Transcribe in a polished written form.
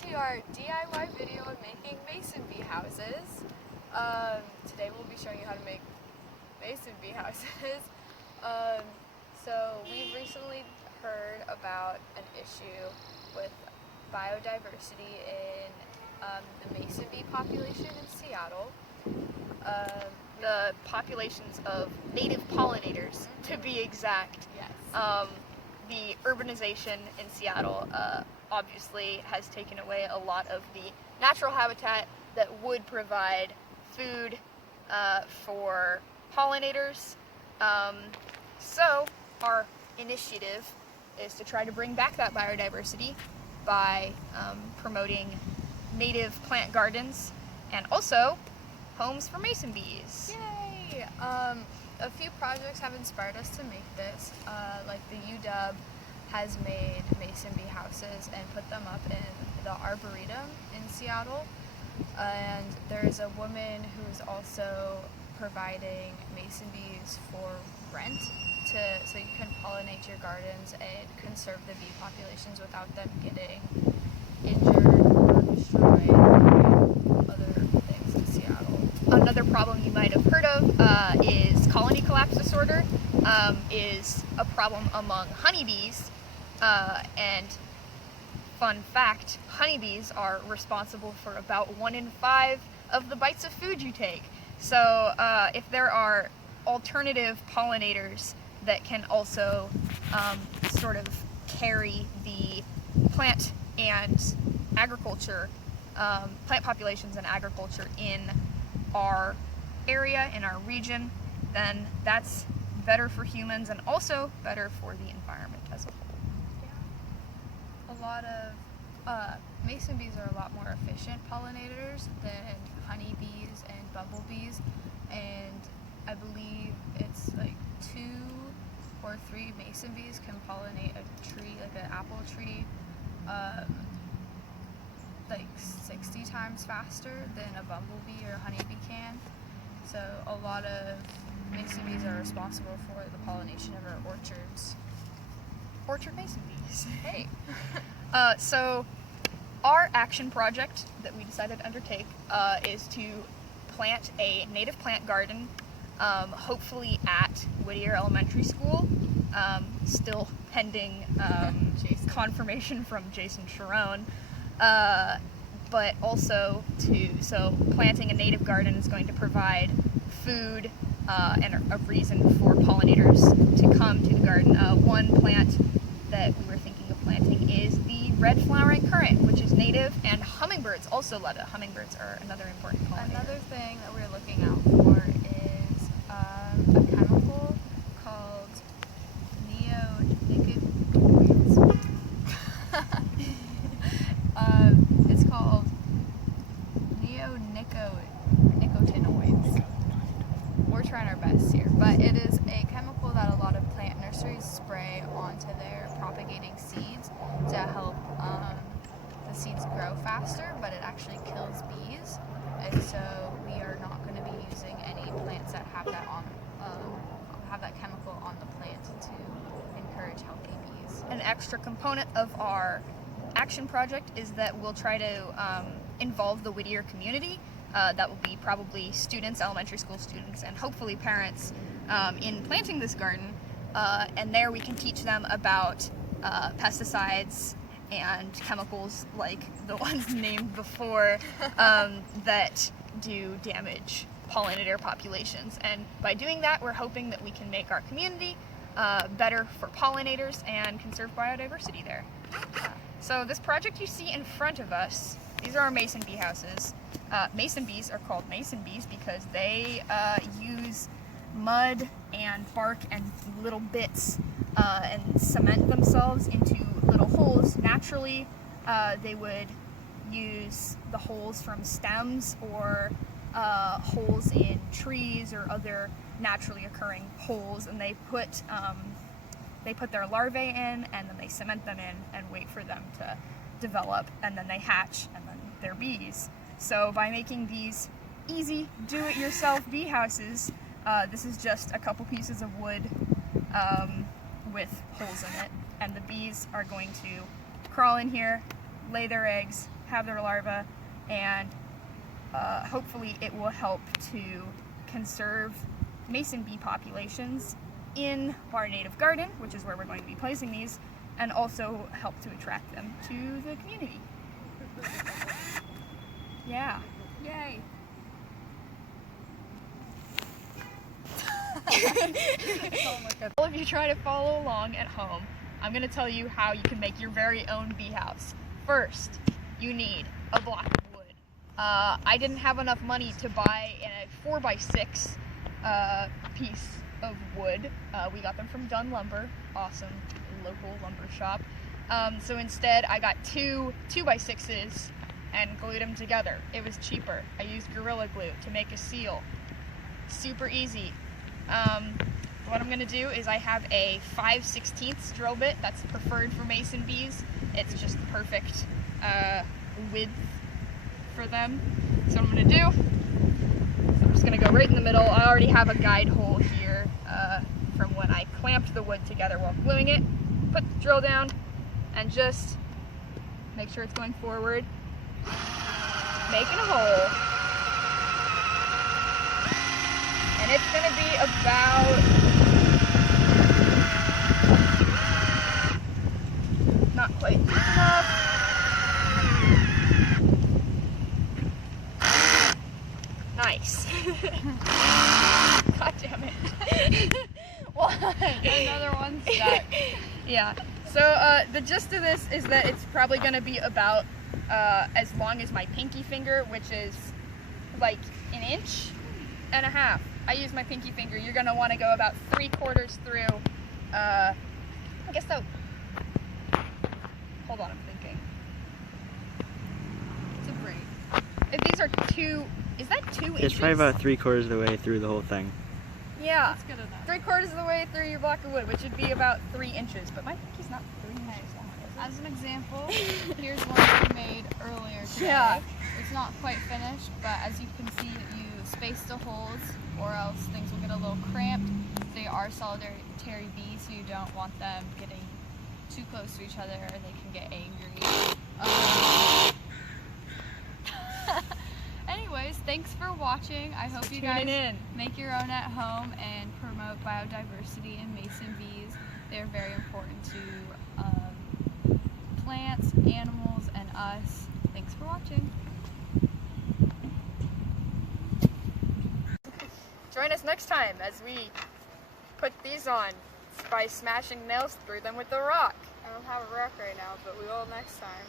to our DIY video on making mason bee houses. Today we'll be showing you how to make mason bee houses. So we've recently heard about an issue with biodiversity in the mason bee population in Seattle. The populations of native pollinators, to be exact. Yes. The urbanization in Seattle obviously has taken away a lot of the natural habitat that would provide food for pollinators. So our initiative is to try to bring back that biodiversity by promoting native plant gardens and also homes for mason bees. Yay! A few projects have inspired us to make this, like the UW has made mason bee houses and put them up in the Arboretum in Seattle, and there's a woman who's also providing mason bees for rent so you can pollinate your gardens and conserve the bee populations without them getting injured or destroyed by other things in Seattle. Another problem you might have heard of is colony collapse disorder, is a problem among honeybees, and fun fact, honeybees are responsible for about 1 in 5 of the bites of food you take. So if there are alternative pollinators that can also sort of carry the plant and agriculture, plant populations and agriculture in our area, in our region, then that's better for humans and also better for the environment as a whole. Yeah. A lot of mason bees are a lot more efficient pollinators than honeybees and bumblebees, and I believe it's like 2 or 3 mason bees can pollinate a tree, like an apple tree, like 60 times faster than a bumblebee or a honeybee can. So a lot of mason bees are responsible for the pollination of our orchards. Orchard mason bees. Hey! So our action project that we decided to undertake is to plant a native plant garden, hopefully at Whittier Elementary School, still pending confirmation from Jason Sharon. But also so planting a native garden is going to provide food and a reason for pollinators to come to the garden. One plant that we were thinking of planting is the red flowering currant, which is native, and hummingbirds also love it. Hummingbirds are another important pollinator. Another thing that we're looking out for is a chemical called neonicotinoids. It's called neonicotinoids. We're trying our best here, but it is a chemical that a lot of plant nurseries spray onto their propagating seeds to help the seeds grow faster, but it actually kills bees, and so we are not going to be using any plants that have that chemical on the plant to encourage healthy bees. An extra component of our action project is that we'll try to involve the Whittier community. That will be probably students, elementary school students, and hopefully parents in planting this garden. And there we can teach them about pesticides and chemicals like the ones named before that do damage pollinator populations. And by doing that, we're hoping that we can make our community better for pollinators and conserve biodiversity there. So this project you see in front of us, these are our mason bee houses. Mason bees are called mason bees because they use mud and bark and little bits and cement themselves into little holes. Naturally, they would use the holes from stems or holes in trees or other naturally occurring holes, and they put their larvae in, and then they cement them in and wait for them to develop, and then they hatch, and then they're bees. So by making these easy do-it-yourself bee houses, this is just a couple pieces of wood with holes in it, and the bees are going to crawl in here, lay their eggs, have their larvae, and hopefully it will help to conserve mason bee populations in our native garden, which is where we're going to be placing these, and also help to attract them to the community. Yeah. Yay. Well, if you try to follow along at home, I'm going to tell you how you can make your very own bee house. First, you need a block of wood. I didn't have enough money to buy a 4x6 piece of wood. We got them from Dunn Lumber, awesome local lumber shop. So instead, I got two 2x6s and glued them together. It was cheaper. I used Gorilla Glue to make a seal. Super easy. What I'm going to do is I have a 5/16 drill bit that's preferred for mason bees. It's just the perfect width for them. So what I'm going to do, I'm just going to go right in the middle. I already have a guide hole here from when I clamped the wood together while gluing it. Put the drill down and just make sure it's going forward. Making a hole. And it's going to be about, not quite deep enough. Nice. God damn it. Another one stuck. Yeah. So the gist of this is that it's probably going to be about as long as my pinky finger, which is like 1.5 inches. I use my pinky finger. You're going to want to go about 3/4 through. I guess that. Hold on, I'm thinking. It's a break. If these are is that 2 inches? It's probably about 3/4 of the way through the whole thing. Yeah. That's good enough. 3/4 of the way through your block of wood, which would be about 3 inches. But my pinky's not 3 inches long. As an example, here's one we made earlier today. Yeah. It's not quite finished, but as you can see, you space the holes or else things will get a little cramped. They are solitary bees, so you don't want them getting too close to each other or they can get angry. Anyways, thanks for watching. I hope you guys make your own at home and promote biodiversity in mason bees. They're very important to plants, animals, and us. Thanks for watching. Join us next time as we put these on by smashing nails through them with a rock. I don't have a rock right now, but we will next time.